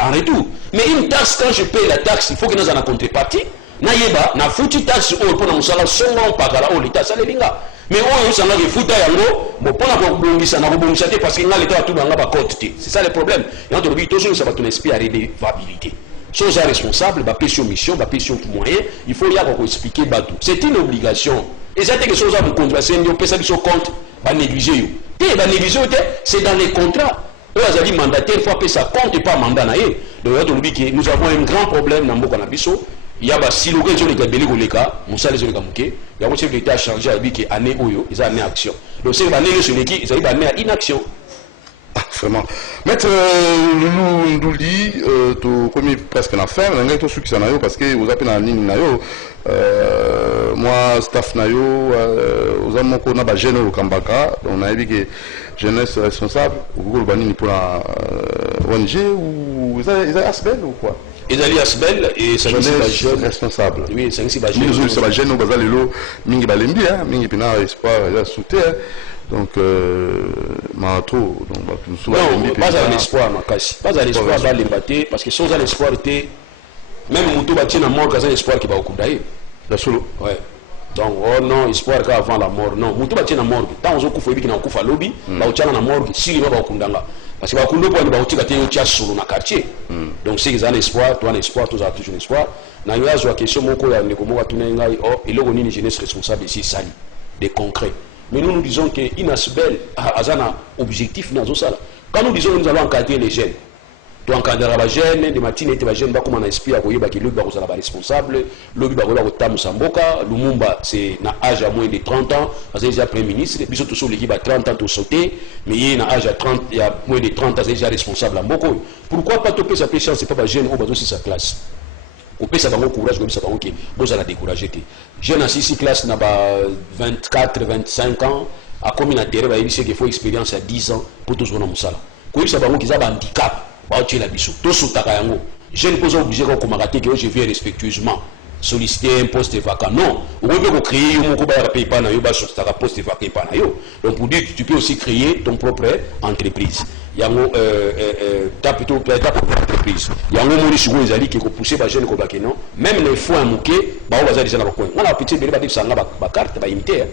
en retour mais une taxe quand je paye la taxe il faut que nous en a contrepartie na yeba na foutu taxe oh pour na musala songa pakala oh l'état ça linga mais on s'en a des fouta yango bon pour la bongisa na bongisa parce que l'état tout dans la côte c'est ça le problème et on te dit toujours ça va ton esprit à redevabilité sont responsables ba pétion mission ba pétion tout moyen il faut y avoir expliquer batou c'est une obligation et ça que chose à vous conduire c'est un pesa qui compte ba négliger yo té ba négliger c'est dans les contrats eux azali mandataire faut appeler ça compte et pas mandat na yé donc on te dit que nous avons un grand problème dans mboka na biso il y a ba si local les gabeli koleka musala les oleka muke il y a un chef d'état chargé avec qui année oyo ils ont année action donc c'est ba né sur l'équipe ils ont année inaction. Vraiment. Maître Loulou Ndouli, tu connais presque la fin, on a tout ce qui s'en a parce que vous appelez en ligne nayo, moi staff nayo, vous avez mon connaît jeune au Kambaka, on a vu que jeunesse responsable, vous avez pour la ONG ou vous avez Asbel ou quoi? Ils allaient Asbel et ça nous c'est jeune responsable. Oui, ça nous c'est jeune. Nous c'est jeune au bazar lelo, mingi balembi hein, mingi pina espoir, il a soutien. Donc, Marato, donc, non, pas à l'espoir, pas à l'espoir dans les bâtés, parce que sans l'espoir, même Moutou Bati na mort, c'est l'espoir qui va au Koudaï. La solo. Ouais. Donc, oh non, espoir qu'avant la mort, non. Moutou Bati na mort, tant on a fait un coup à lobby, bah, on a na mort, si il va au Kundanga. Parce que bah, Kundo pour aller au Tigate, au Tia solo na quartier. Donc, c'est un espoir, toi un espoir, tous a toujours un espoir. Na y'a la question, mon collègue, ne comment tu n'es pas, oh, et là, on est une jeunesse responsable ici, sali, des concrets. Mais nous disons que Inasbel a un objectif dans ça. Quand nous disons que nous allons encadrer les jeunes, tu encadres les jeunes, des matines et les jeunes, comme on espère que le Lubba est responsable, le Lubba est Tam Samboka, Lumumba c'est un âge à moins de 30 ans, c'est déjà Premier ministre, puis surtout l'équipe à 30 ans tout sauté, mais il y a un âge à moins de 30 ans, c'est déjà responsable à Mboko. Pourquoi pas topper sa péchance, c'est pas jeune, on va aussi sa classe. On peut savoir au courage, comme ça va ok, vous allez décourager. Jeune à 6 classes n'a pas 24, 25 ans, à combien d'intérêt, il sait qu'il faut expérience à 10 ans pour tout ce qu'on a moussala. Quand il savoir qu'ils ont un handicap, bah tu es la bisou, tout sous ta kayango. Jeune pose obligé qu'on comaraté que je viens respectueusement solliciter un poste vacant. Non, on peut créer un mot paye pas na yo, bah sur ta poste vacant pas na yo. Donc pour dire que tu peux aussi créer ton propre entreprise. yango ta plutôt entreprise yango moni siko ezali ke ko pousser ba jeune ko ba non même les fois muke ba baza déjà na ba coin ngala petit bele ba dip sanga ba carte ba imiter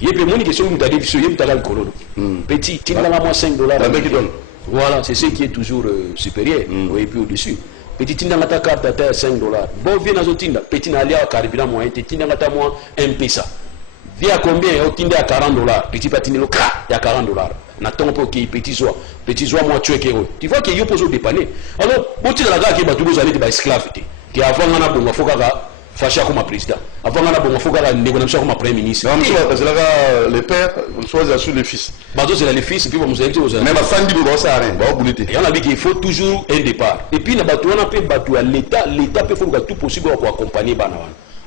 yepe moni question muta dip so yem tagal kololo petit tinga moi $5 voilà c'est ce qui est toujours supérieur et puis au-dessus petit tinda ngata carte à $5 bon vient na zotinda petit na alia carburant moyen tinda ngata moi un pesa via combien au tinda à $40 petit patine le cra il y a $40 na ton pour qui petit soit moi tu es tu vois que yo pose dépanner alors bon tu la gars qui ba tous aller ba esclave qui avant na bonga foka fâché comme président avant na bonga foka négociation comme premier ministre parce que là les pères choisissent sur les fils bazo c'est les fils puis vous allez mais ba sandi bo ça rien ba bulité et on a dit qu'il faut toujours un départ et puis na bato on a peut bato à l'état peut faire tout possible pour accompagner bana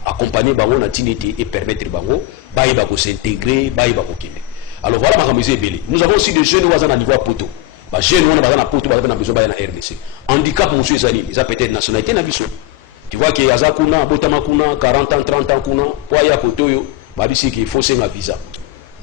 accompagner bango na tinité et permettre bango ba s'intégrer ba kokende. Alors voilà ma belé. Nous avons aussi des jeunes qui sont à niveau poto. Les jeunes qui sont à poto, ils ont besoin de RDC. Handicap, monsieur Zani, ils ont peut-être nationalité na biso. Tu vois que yaza kuna, botama kuna, 40 ans, 30 ans kuna, pour y a poto yo, ba bisi qu'il faut un visa.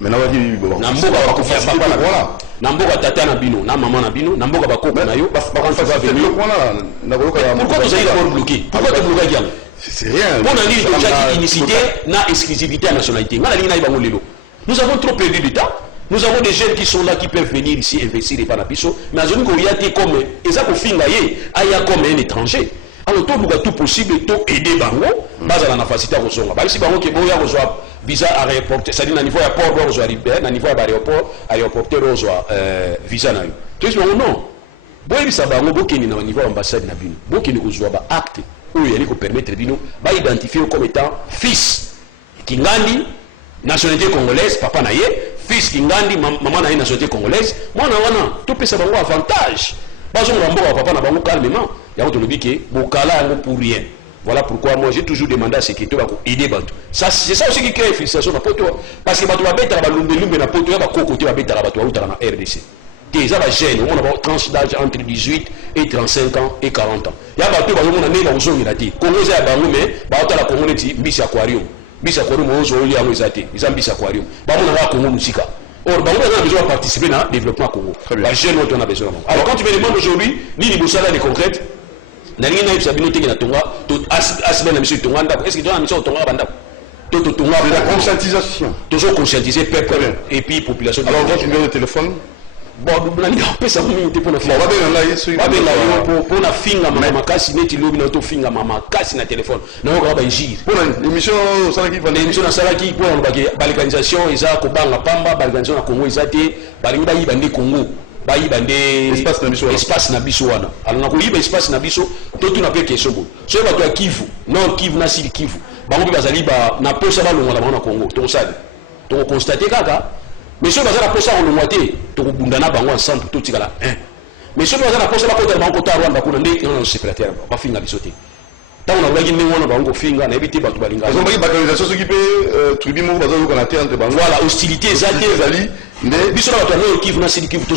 Mais na wadi bon. Namboka ba kofia papa na voilà. Namboka tata na bino, na maman na bino, namboka ba koko na yo, ba va venir. Pourquoi vous avez d'abord bloqué? Pourquoi tu bloques yango? C'est rien. On a dit déjà unicité na exclusivité à nationalité. Ngala linga ibango lelo. Nous avons trop perdu du temps. Nous avons des jeunes qui sont là, qui peuvent venir ici investir et pas la piso. Mais à zone y a été comme ça qu'on finit comme un étranger. Alors tout possible, tout aider bango. Base à la facilité à recevoir. Bah ici bango qui boya reçoit visa à aéroport. C'est-à-dire à niveau aéroport reçoit à niveau aéroport reçoit visa na. Tu sais non. Boya bisa bango bokeni na niveau ambassade na bino. Bokeni reçoit ba acte où il y a ko permettre bino ba identifier comme étant fils Kingandi nationalité congolaise, papa na ye, fils Kingandi, maman na ye nationalité congolaise, moi na wana, tout peut savoir avantage. Bazo mrambo papa na bango calmement, ya to lobi ke bokala yango pour rien. Voilà pourquoi moi j'ai toujours demandé à ce que tu vas aider bato. Ça c'est ça aussi qui crée frustration na poto parce que bato ba beta ba lumbe na poto ya ba kokote ba beta bato ba utara na RDC. Déjà la jeune, on a une tranche d'âge entre 18 et 35 ans et 40 ans. Ya bato ba mona ne ba uzongi na ti. Kongo za bango mais ba utala Kongo neti mbisi aquarium. Bisa Aquarium ozo oli yango ezate Bisa Aquarium ba mona ba Congo musika or ba mona besoin de participer dans développement Congo ba jeune on a besoin alors quand tu me demandes aujourd'hui ni bosala les concrètes na lingi na ibsa binote na tonga to asbe na miso tonga ndako est-ce que dans miso tonga banda to tonga la conscientisation toujours conscientiser peuple et puis population alors votre numéro de téléphone bon nani pesa minute pour na finga ba benga là yeso ba benga yo pour na finga mama kasi neti lobi na to finga mama kasi na téléphone na ko ba injire pour l'émission salaki va l'émission na salaki pour na ba l'organisation isa ko banga pamba ba l'organisation na Congo izate ba lingi ba yibande Congo ba yibande espace na biso wana alors na ko yiba espace na biso to tu na pe question bo so ba to Kivu non Kivu na Sud Kivu ba ngo bazali ba na posa ba longa na Congo to sali to constater kaka mais ceux qui ont posé en moitié, tu as bundana bango ensemble tout tigala. Mais ceux qui ont posé la côté bango ta Rwanda kuna ndé non secrétaire ba finga bisoté. Tant on a wagi ni wona bango finga na ebité batu balinga. Ils ont pris l'organisation qui peut tribu mo bazo ko na terre entre bango. Voilà, hostilité zali zali ndé biso na batu no Kivu na Sud Kivu to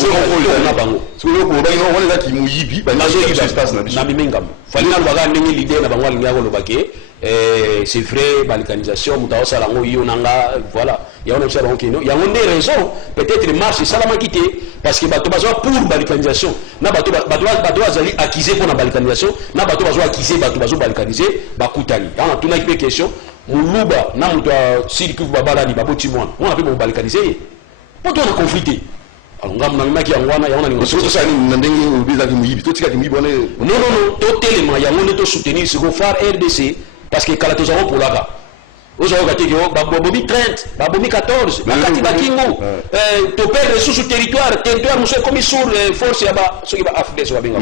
na bango. So yo ko ba no wona za ki muyibi ba na zo yiba espace na biso. Na mimengam. Fali na baga ndenge l'idée na bango alinga ko lobake. C'est vrai, l'organisation, voilà. Il y a une raison, peut-être marche, ça l'a quitté, parce que bateau besoin pour balkanisation, na bateau azali acquisé pour la balkanisation, na bateau besoin acquisé, bateau besoin balkanisé, bakutani. On a tout une question, muluba, na muto sirku babala ni baboti mwana, on a pu balkaniser. Pourquoi on a conflité? Alors ngam na maki yangwana yangona ni so ça ni ndenge ubiza ki muyibi, to tika ki muyibi on est non, to tellement yangona to soutenir ce qu'on fait RDC parce que kala tozaro pour là-bas. Aujourd'hui, babomi 30, babomi 14, bakati bakingo, to perdre sous territoire, monsieur comme sur force yaba, ceux qui va affler sur la benga.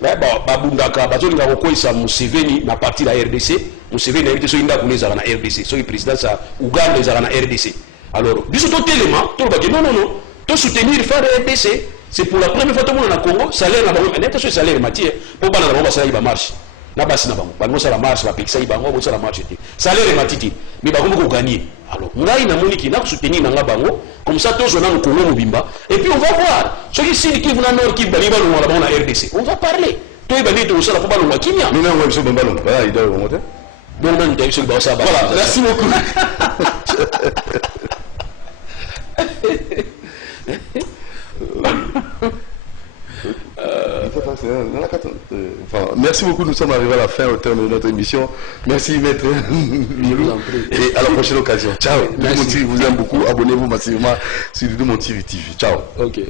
Mais bon, babundaka, bazolinga kokoisa Museveni na parti la RDC, Museveni invité so inda kuneza na RDC, so président sa Uganda ezala na RDC. Alors, biso to télément, to ba non, to soutenir faire RDC, c'est pour la première fois tout le monde na Congo, salaire na bango, net sur salaire matière, pour bana na bango salaire ba marche. Na basi na bango bango sala marche ba pekisa bango bo sala marche te salaire matiti mais bango ko gagner alors ngai na moniki na soutenir na bango comme ça tous on a Congo mobimba et puis on va voir ce qui signe qui vient nord qui bali balonga la bango na RDC on va parler to ibali to sala ko balonga kimia mina ngwe biso balonga ah il doit remonter donc nan tayi ba sa ba voilà merci beaucoup c'est dans la 4. Enfin, merci beaucoup, nous sommes arrivés à la fin au terme de notre émission. Merci maître Milou et à la prochaine occasion. Ciao. Doudou Montiri vous aime beaucoup. Abonnez-vous massivement sur Doudou Montiri TV. Ciao. Ok.